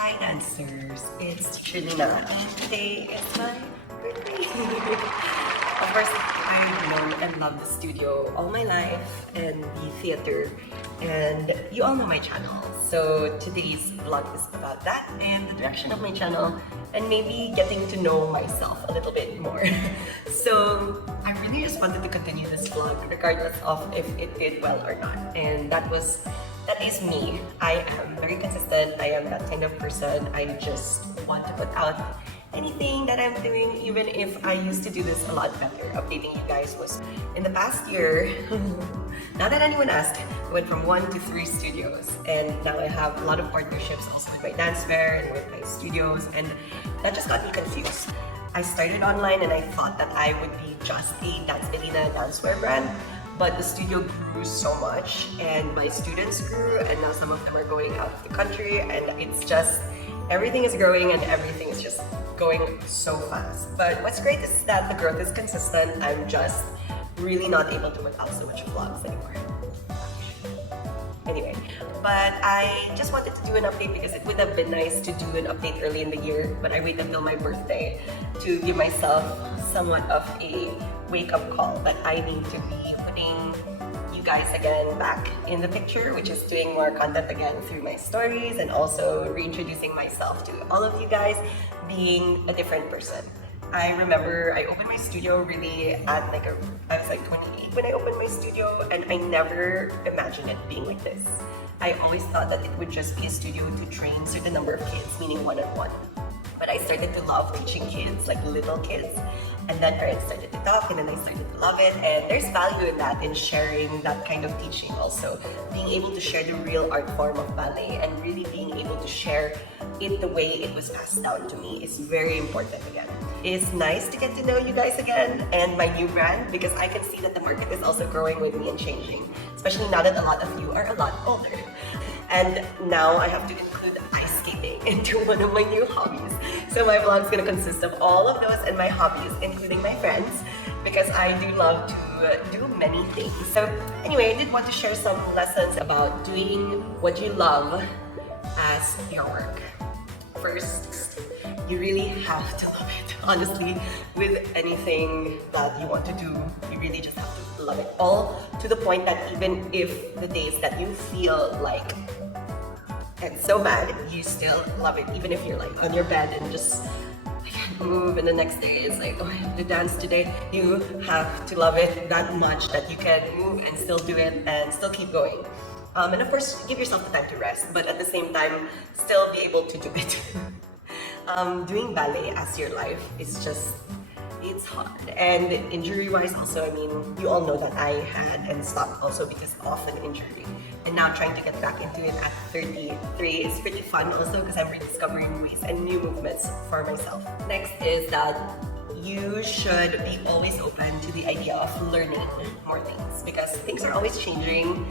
Hi dancers, it's teacher Lina. Today is my birthday. Of course, I've known and loved the studio all my life and the theater, and you all know my channel. So today's vlog is about that and the direction of my channel and maybe getting to know myself a little bit more. So I really just wanted to continue this vlog regardless of if it did well or not. And that is me. I am very consistent. I am that kind of person. I just want to put out anything that I'm doing, even if I used to do this a lot better. Updating you guys was in the past year, not that anyone asked, I went from 1 to 3 studios, and now I have a lot of partnerships also with my dance fair and with my studios, and that just got me confused. I started online and I thought that I would be just a Lina dancewear brand, but the studio grew so much and my students grew, and now some of them are going out of the country, and it's just everything is growing and everything is just going so fast. But what's great is that the growth is consistent. I'm just really not able to put out so much vlogs anymore. Anyway, but I just wanted to do an update because it would have been nice to do an update early in the year, but I waited until my birthday to give myself somewhat of a wake-up call that I need to be putting you guys again back in the picture, which is doing more content again through my stories and also reintroducing myself to all of you guys, being a different person. I remember I opened my studio really at I was like 28 when I opened my studio, and I never imagined it being like this. I always thought that it would just be a studio to train certain number of kids, meaning one-on-one. But I started to love teaching kids, like little kids, and then parents started to talk, and then I started to love it. And there's value in that, in sharing that kind of teaching also. Being able to share the real art form of ballet and really being able to share it the way it was passed down to me is very important again. It's nice to get to know you guys again and my new brand, because I can see that the market is also growing with me and changing, especially now that a lot of you are a lot older. And now I have to include ice skating into one of my new hobbies. So my vlog is going to consist of all of those and my hobbies, including my friends, because I do love to do many things. So anyway, I did want to share some lessons about doing what you love as your work. First, you really have to love it. Honestly, with anything that you want to do, you really just have to love it. All to the point that even if the days that you feel like and so bad, you still love it. Even if you're like on your bed and just I can't move, and the next day it's like, oh, I have to dance today. You have to love it that much that you can move and still do it and still keep going. And of course, give yourself the time to rest, but at the same time, still be able to do it. Doing ballet as your life is just, it's hard. And injury-wise also, I mean, you all know that I had and stopped also because of an injury. And now trying to get back into it at 33 is pretty fun also, because I'm rediscovering ways and new movements for myself. Next is that you should be always open to the idea of learning more things, because things are always changing.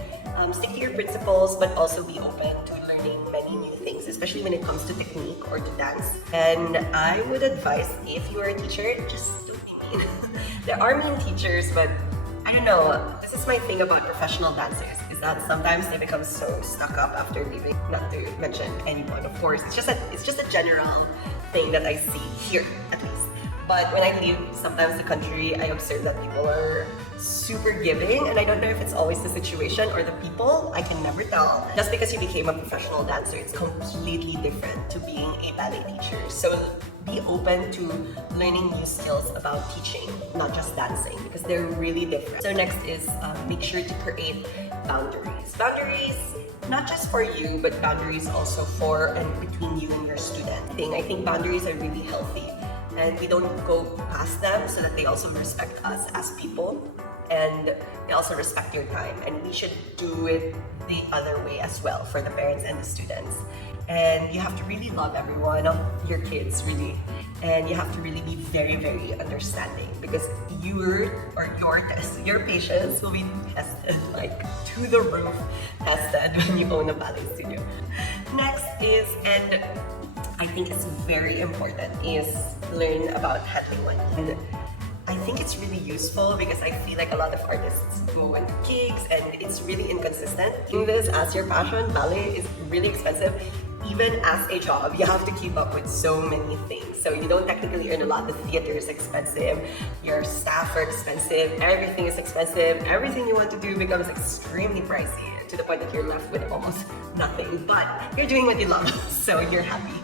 Stick to your principles, but also be open to learning many new things, especially when it comes to technique or to dance. And I would advise, if you are a teacher, just don't be mean. There are mean teachers, but I don't know. This is my thing about professional dancers, is that sometimes they become so stuck up after leaving. Not to mention anyone, of course. It's just a general thing that I see here, at least. But when I leave sometimes the country, I observe that people are super giving, and I don't know if it's always the situation or the people. I can never tell. Just because you became a professional dancer, it's completely different to being a ballet teacher. So be open to learning new skills about teaching, not just dancing, because they're really different. So next is make sure to create boundaries. Boundaries, not just for you, but boundaries also for and between you and your student. I think boundaries are really healthy, and we don't go past them, so that they also respect us as people, and they also respect your time. And we should do it the other way as well for the parents and the students. And you have to really love every one of your kids, really. And you have to really be very, very understanding, because your patience will be tested, like to the roof tested, when you own a ballet studio. Next is, and I think it's very important, is learn about handling money. And I think it's really useful because I feel like a lot of artists go on gigs and it's really inconsistent. Doing this as your passion, ballet is really expensive. even as a job, you have to keep up with so many things. So you don't technically earn a lot. The theater is expensive, your staff are expensive, everything is expensive, everything you want to do becomes extremely pricey to the point that you're left with almost nothing. But you're doing what you love, so you're happy.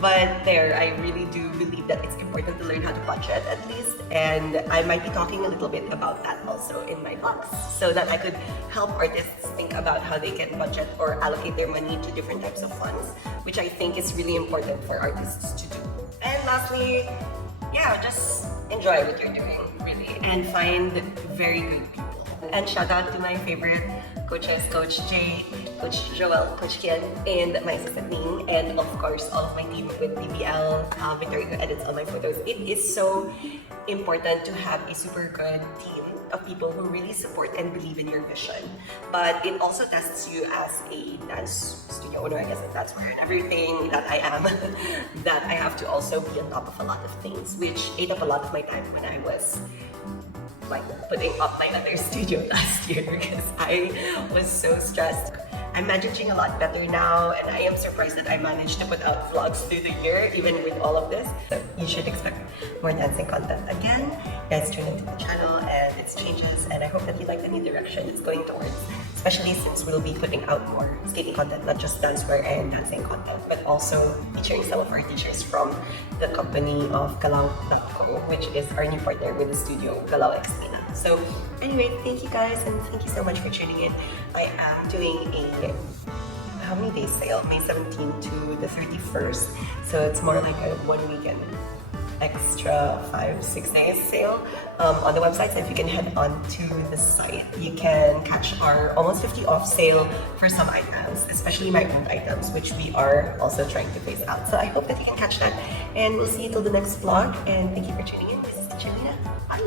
But there, I really do believe that it's important to learn how to budget at least. And I might be talking a little bit about that also in my vlogs, so that I could help artists think about how they can budget or allocate their money to different types of funds, which I think is really important for artists to do. And lastly, yeah, just enjoy what you're doing, really, and find very good people. And shout out to my favorite coaches, Coach Jay, Coach Joel, Coach Kian, and my assistant Ning, and of course all of my team with BBL, Victoria who edits all my photos. It is so important to have a super good team of people who really support and believe in your vision. But it also tests you as a dance studio owner, I guess, and that's where everything that I am, that I have to also be on top of a lot of things, which ate up a lot of my time when I was like putting up my other studio last year because I was so stressed. I'm managing a lot better now, and I am surprised that I managed to put out vlogs through the year even with all of this. So you should expect more dancing content again. Guys, tune into the channel and its changes, and I hope that you like the new direction it's going towards, especially since we'll be putting out more skating content, not just dancewear and dancing content, but also featuring some of our teachers from the company of Galao.co, which is our new partner with the studio Galao X Lina. So anyway, thank you guys, and thank you so much for tuning in. I am doing a how many days sale? May 17th to the 31st. So it's more like a 1 weekend extra 5-6 days sale on the website. So if you can head on to the site, you can catch our almost 50 off sale for some items, especially my own items, which we are also trying to phase out. So I hope that you can catch that, and we'll see you till the next vlog, and thank you for tuning in. This is Lina. Bye!